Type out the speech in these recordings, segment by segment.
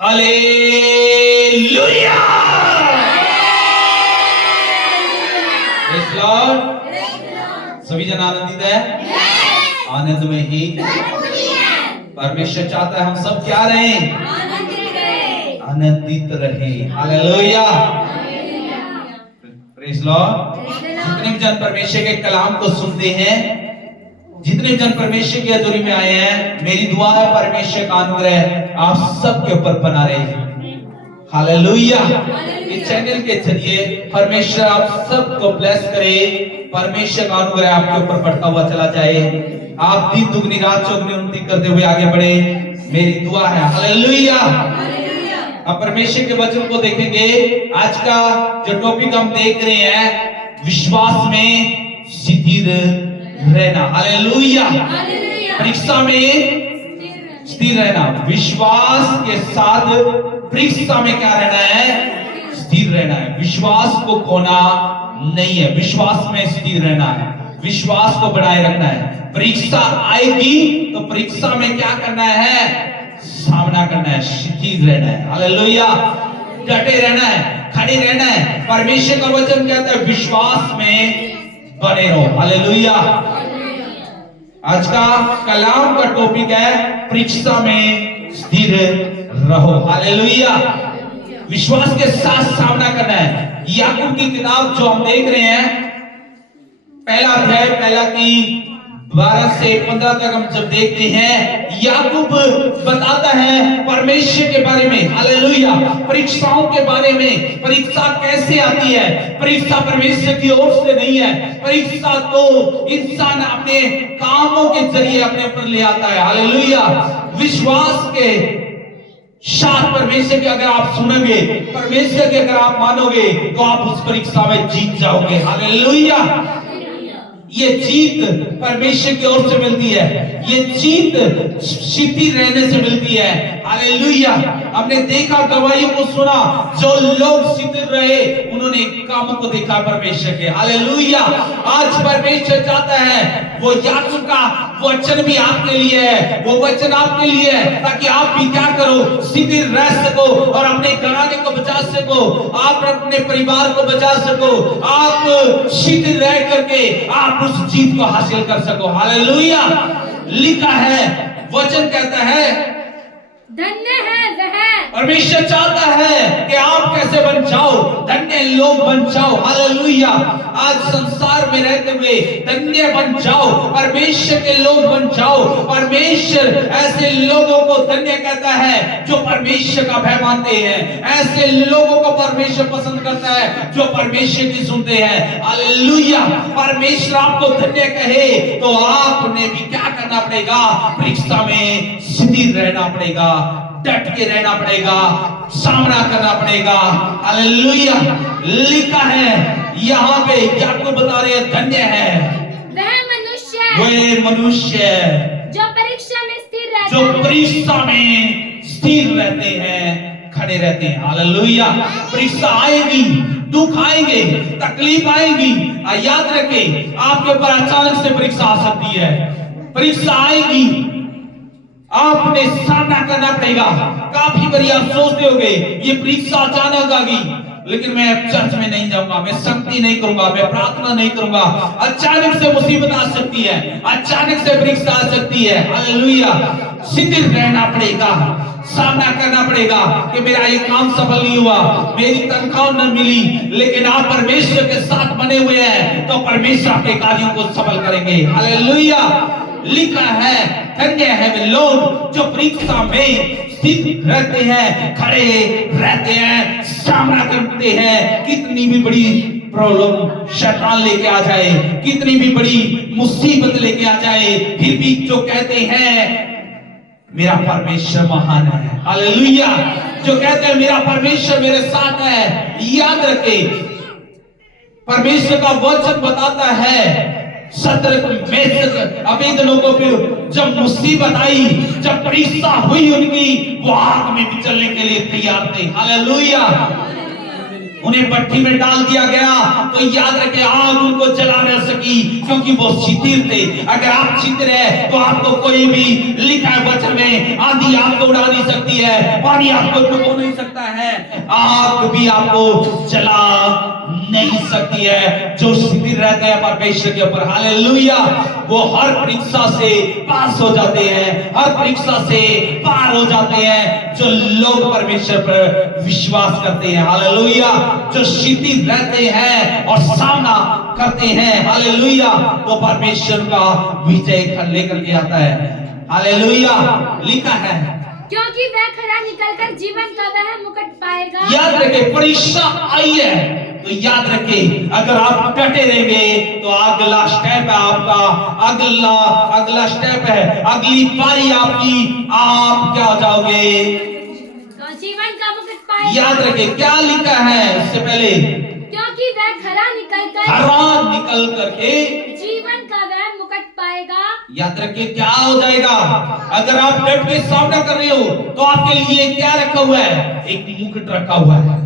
Hallelujah. Praise Lord. सभी जन आनंदित है? आनंद में ही परमेश्वर चाहता है हम सब क्या रहें? आनंदित रहें। हालेलुया। Praise Lord. जितने भी जन परमेश्वर के कलाम को सुनते हैं, जितने जन परमेश्वर की हजूरी में आए हैं, मेरी दुआ है परमेश्वर का अनुग्रह आप सबके ऊपर बना रहे। हालेलुया। इस चैनल के जरिए परमेश्वर आप सबको ब्लेस करे, परमेश्वर का अनुग्रह आपके ऊपर बढ़ता हुआ चला जाए, आप दिन दुगनी रात चौगुनी उन्नति करते हुए आगे बढ़े, मेरी दुआ है। हालेलुया। अब परमेश्वर के वचन को देखेंगे। आज का जो टॉपिक हम देख रहे हैं, विश्वास में स्थिर रहना। हालेलुया। परीक्षा में स्थिर रहना, विश्वास के साथ परीक्षा में क्या रहना है? स्थिर रहना है। विश्वास को खोना नहीं है, विश्वास में स्थिर रहना है, विश्वास को बनाए रखना है। परीक्षा आएगी तो परीक्षा में क्या करना है? सामना करना है, स्थिर रहना है। हालेलुया। डटे रहना है, खड़े रहना है। परमेश्वर का वचन कहता है विश्वास में बने रहो। हालेलुया। आज का कलाम का टॉपिक है परीक्षा में स्थिर रहो। हालेलुया। विश्वास के साथ सामना करना है। याकूब की किताब जो हम देख रहे हैं, पहला अध्याय, पहला की 12 से 15 तक हम जब देखते हैं, याकूब बताता है परमेश्वर के बारे में। हालेलुया। परीक्षाओं के बारे में, परीक्षा कैसे आती है? परीक्षा परमेश्वर की ओर से नहीं है, परीक्षा तो इंसान अपने कामों के जरिए अपने ऊपर ले आता है। हालेलुया। विश्वास के साथ परमेश्वर के अगर आप सुनोगे, परमेश्वर के अगर आप मानोगे, तो आप उस परीक्षा में जीत जाओगे। हालेलुया। ये जीत परमेश्वर की ओर से मिलती है, ये जीत स्थिर रहने से मिलती है। हालेलुया। हमने देखा, गवाहियों को सुना, जो लोग स्थिर रहे उन्होंने कामों को देखा परमेश्वर के। हालेलुया। आज परमेश्वर चाहता है वो याकूब का वचन भी आपके लिए है, वो वचन आपके लिए है, ताकि आप भी क्या करो? स्थिर रह सको और अपने घराने को बचा सको, आप अपने परिवार को बचा सको, आप स्थिर रह करके आप उस जीत को हासिल कर सको। हालेलुया। लिखा है, वचन कहता है धन्य है वह। परमेश्वर चाहता है कि आप कैसे बन जाओ? धन्य लोग बन जाओ। हालेलुया। आज संसार में रहते हुए धन्य बन जाओ, परमेश्वर के लोग बन जाओ। परमेश्वर ऐसे लोगों को धन्य कहता है जो परमेश्वर का भय मानते हैं, ऐसे लोगों को परमेश्वर पसंद करता है जो परमेश्वर की सुनते हैं। हालेलुया। परमेश्वर आपको धन्य कहे तो आपने भी क्या करना पड़ेगा? परीक्षा में स्थिर रहना पड़ेगा, डट के रहना पड़ेगा, सामना करना पड़ेगा। हालेलुया। लिखा है यहाँ पे, याकूब बता रहे हैं धन्य है वह मनुष्य जो परीक्षा में स्थिर रहता जो परीक्षा में स्थिर रहते हैं, खड़े रहते हैं। हालेलुया। परीक्षा आएगी, दुख आएंगे, तकलीफ आएगी। याद रखें, आपके ऊपर अचानक से परीक्षा आ सकती है। परीक्षा आएगी, आपने सामना करना पड़ेगा। काफी बारी आप सोचते होंगे ये परीक्षा अचानक आ गई, लेकिन मैं चर्च में नहीं जाऊंगा, मैं संगति नहीं करूंगा, मैं प्रार्थना नहीं करूंगा। अचानक से मुसीबत आ सकती है, अचानक से परीक्षा आ सकती है। हालेलुया। स्थिर रहना पड़ेगा, सामना करना पड़ेगा कि मेरा ये काम सफल नहीं हुआ, मेरी तनख्वाह न मिली, लेकिन आप परमेश्वर के साथ बने हुए हैं तो परमेश्वर आपके कार्यों को सफल करेंगे। हालेलुया। लिखा है धन्य है वे लोग जो परीक्षा में स्थिर रहते हैं, खड़े रहते हैं, सामना करते हैं। कितनी भी बड़ी प्रॉब्लम शैतान लेके आ जाए, कितनी भी बड़ी मुसीबत लेके आ जाए, फिर भी जो कहते हैं मेरा परमेश्वर महान है। हालेलुया। जो कहते हैं मेरा परमेश्वर मेरे साथ है। याद रखे, परमेश्वर का वचन बताता है अवैध लोगों पे जब मुसीबत आई, जब परीक्षा हुई उनकी, वो आग में भी चलने के लिए तैयार थे। हालेलुया। उन्हें भट्ठी में डाल दिया गया, तो याद रखे आग उनको जला न सकी, क्योंकि वो शिथिल थे। अगर आप शिथिल है तो आपको कोई भी, लिखा है वचन में, आंधी आपको उड़ा नहीं सकती है, पानी आपको डुबो नहीं सकता है, आग भी आपको जला नहीं सकती है। जो शिथिल रहते हैं परमेश्वर के ऊपर, हालेलुया, वो हर परीक्षा से पास हो जाते हैं, हर परीक्षा से पार हो जाते हैं। जो लोग परमेश्वर पर विश्वास करते हैं, हालेलुया, जो शिथिल रहते हैं और सामना करते हैं, हालेलुया, तो परमेश्वर का विजय लेकर के आता है, हालेलुया। लिखा है क्योंकि वह खरा निकलकर जीवन का वह मुकुट पाएगा। याद रखे, परीक्षा आई है तो याद रखे, अगर आप डटे रहेंगे तो अगला स्टेप है आपका, अगला स्टेप है, अगली पारी आपकी, आप क्या हो जाओगे, तो जीवन का मुकुट पाएगा। याद रखे क्या लिखा है इससे पहले, क्योंकि वह खरा निकल करके जीवन का वह मुकुट पाएगा। याद रखे क्या हो जाएगा, अगर आप डट के सामना कर रहे हो तो आपके लिए क्या रखा हुआ है, एक मुकुट रखा हुआ है,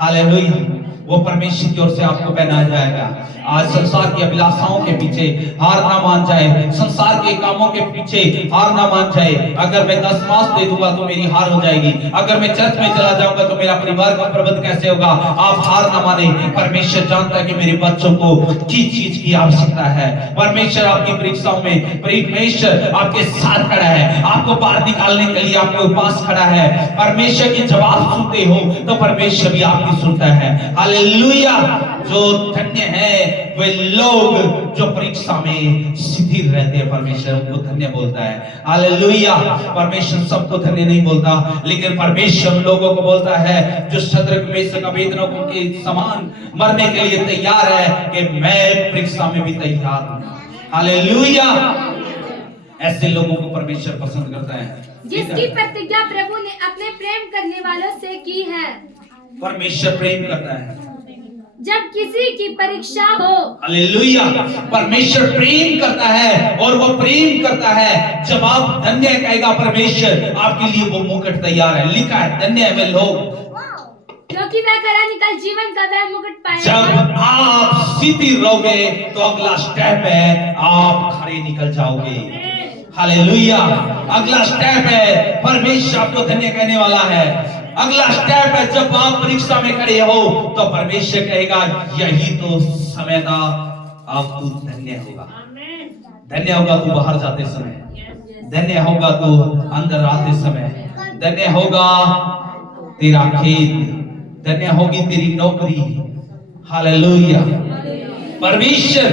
हालेलुया, वो परमेश्वर की ओर से आपको पहनाया जाएगा। आज संसार की अभिलाषाओं के पीछे हार ना मान जाए, संसार के कामों के पीछे हार ना मान जाए। अगर मैं 10 मास दे दूंगा तो मेरी हार हो जाएगी, अगर मैं चर्च में चला जाऊंगा तो मेरा परिवार का प्रबंध कैसे होगा। आप हार ना माने, परमेश्वर जानता है कि मेरे बच्चों को किस चीज की आवश्यकता है। परमेश्वर आपकी परीक्षाओं में, परमेश्वर आपके साथ खड़ा है, आपको बाहर निकालने के लिए आपके पास खड़ा है। परमेश्वर की जवाब सुनते हो तो परमेश्वर भी आपकी सुनता है, हालेलुया। जो धन्य है वे लोग जो परीक्षा में शिथिल रहते हैं, परमेश्वर उनको धन्य बोलता है, हालेलुया। परमेश्वर सबको धन्य नहीं बोलता, लेकिन परमेश्वर लोगों को बोलता है जो शद्रक मेशक अबेदनगो के समान मरने के लिए तैयार है, कि मैं परीक्षा में भी तैयार हूं, हालेलुया। ऐसे लोगों को परमेश्वर पसंद करता है, जिसकी प्रतिज्ञा प्रभु ने अपने प्रेम करने वालों से की है। परमेश्वर प्रेम करता है जब किसी की परीक्षा हो, हालेलुया। परमेश्वर प्रेम करता है, और वो प्रेम करता है जब आप धन्य कहेगा परमेश्वर, आपके लिए वो मुकुट तैयार है। लिखा है धन्य है वे लोग, क्योंकि वह खरा निकल जीवन का वह मुकुट पाएगा। जब आप शिथिल रहोगे तो अगला स्टेप है आप खरे निकल जाओगे, हालेलुया। अगला स्टेप है परमेश्वर आपको धन्य कहने वाला है। अगला स्टेप है जब आप परीक्षा में खड़े हो तो परमेश्वर कहेगा यही तो समय था, अब तू धन्य होगा, धन्य होगा तू बाहर जाते समय, धन्य होगा तू अंदर आते समय, धन्य होगा तेरा खेत, धन्य होगी तेरी नौकरी, हालेलुया। परमेश्वर